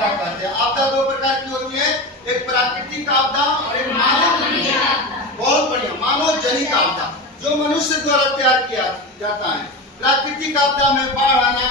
आपदा कहते हैं। आपदा दो प्रकार की होती है, एक प्राकृतिक आपदा और एक मानव जनित आपदा। बहुत बढ़िया, मानव जनित आपदा जो मनुष्य द्वारा तैयार किया जाता है। प्राकृतिक आपदा में बाढ़ आना,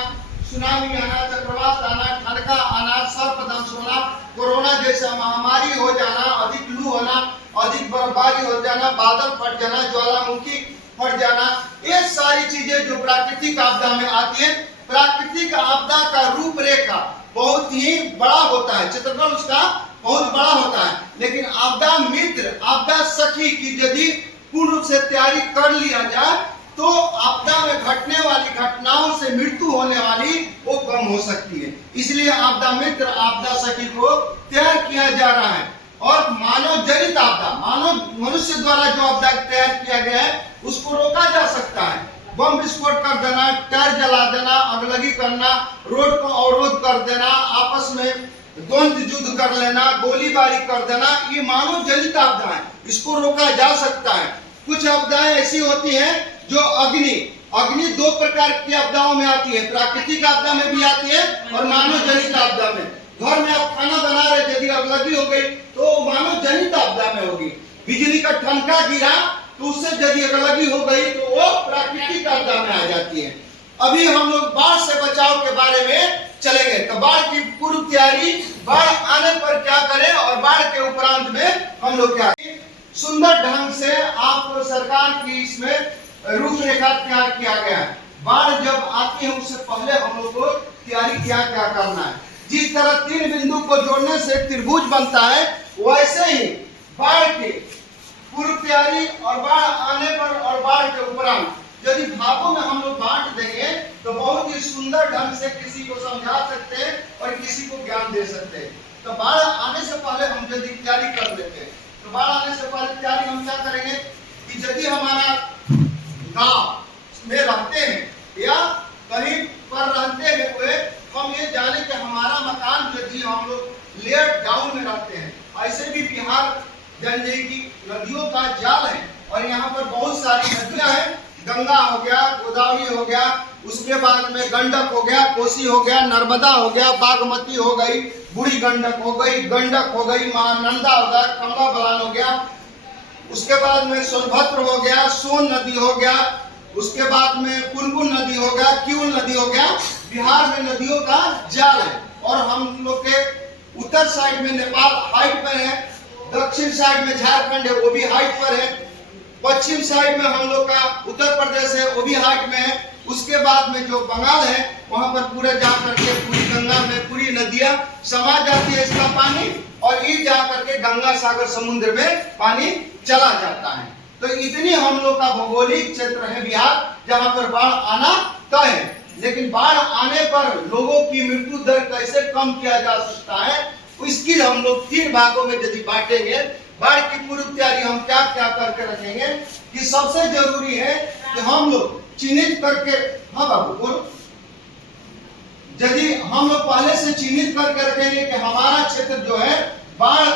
सुनामी आना, चक्रवात आना, ठनका आना, सर्पदंश होना, कोरोना जैसा महामारी हो जाना, अधिक लू होना, अधिक बर्फबारी हो जाना, बादल फट जाना, ज्वालामुखी फट जाना, ये सारी चीजें जो प्राकृतिक आपदा में आती है। प्राकृतिक आपदा का रूपरेखा बहुत ही बड़ा होता है, चित्रकरण उसका बहुत बड़ा होता है, लेकिन आपदा मित्र, आपदा सखी की यदि पूर्ण रूप से तैयारी कर लिया जाए तो आपदा में घटने वाली घटनाओं से मृत्यु होने वाली वो कम हो सकती है। इसलिए आपदा मित्र, आपदा सखी को तैयार किया जा रहा है। और मानव जनित आपदा, मानव मनुष्य द्वारा जो आपदा तैयार किया गया है उसको रोका जा सकता है। बम विस्फोट कर देना, टायर जला देना, अगलगी करना, रोड को अवरोध कर देना, आपस में द्वंद्व युद्ध कर लेना, गोलीबारी कर देना, ये मानव जनित आपदा है, इसको रोका जा सकता है। कुछ आपदाएं ऐसी होती हैं जो अग्नि दो प्रकार की आपदाओं में आती है, प्राकृतिक आपदा में भी आती है और मानव जनित आपदा में। घर में आप खाना बना रहे, यदि अगलगी हो गई तो मानव जनित आपदा में होगी। बिजली का ठनका गिरा तो उससे यदि अगलगी हो गई तो वो प्राकृतिक आपदा में आ जाती है। अभी हम लोग बाढ़ से बचाव के बारे में चलेंगे। तो बाढ़ की पूर्व तैयारी, बाढ़ आने पर क्या करें और बाढ़ के उपरांत में हम लोग क्या सुंदर ढंग से आपको सरकार की इसमें रूपरेखा तैयार किया गया है। बाढ़ जब आती है उससे पहले हम लोग को तैयारी क्या करना है। जिस तरह 3 बिंदु को जोड़ने से त्रिभुज बनता है, वैसे ही बाढ़ की पूर्व तैयारी और बाढ़ आने पर और बाढ़ के उपरांत यदि भागों में हम लोग बांट देंगे तो बहुत ही सुंदर ढंग से किसी को समझा सकते हैं और किसी को ज्ञान दे सकते हैं। तो बाढ़ आने से पहले हम यदि तैयारी कर लेते हैं तो बाढ़ आने से पहले तैयारी हम क्या करेंगे कि यदि हमारा गांव में रहते हैं या कहीं पर रहते हुए हम ये जाने कि हमारा मकान यदि हम लोग लेट डाउन में रहते हैं, ऐसे भी बिहार जनजय की नदियों का जाल है और यहाँ पर बहुत सारी नदियां हैं। गंगा हो गया, गोदावरी हो गया, उसके बाद में गंडक हो गया, कोसी हो गया, नर्मदा हो गया, बागमती हो गई, बूढ़ी गंडक हो गई, गंडक हो गई, महानंदा हो गया, कमला बलान हो गया, उसके बाद में सोनभद्र हो गया, सोन नदी हो गया, उसके बाद में पुनपुन नदी हो गया, क्यूल नदी हो गया। बिहार में नदियों का जाल है और हम लोग के उत्तर साइड में नेपाल हाइट पर है, दक्षिण साइड में झारखंड है वो भी हाइट पर है, पश्चिम साइड में हम लोग का उत्तर प्रदेश है वो भी हाइट में है। उसके बाद में जो बंगाल है वहां पर पूरे जा करके पूरी गंगा में पूरी नदियां समा जाती है इसका पानी और ये जा करके गंगा सागर समुद्र में पानी चला जाता है। तो इतनी हम लोग का भौगोलिक क्षेत्र है बिहार जहां पर बाढ़ आना तय है। लेकिन बाढ़ आने पर लोगों की मृत्यु दर कैसे कम किया जा सकता है इसकी हम लोग 3 भागों में यदि बांटेंगे। बाढ़ की पूर्व तैयारी हम क्या क्या करके रखेंगे कि सबसे जरूरी है कि हम लोग चिन्हित करके, हाँ बाबू बोलो, यदि हम लोग पहले से चिन्हित करके रखेंगे कि हमारा क्षेत्र जो है बाढ़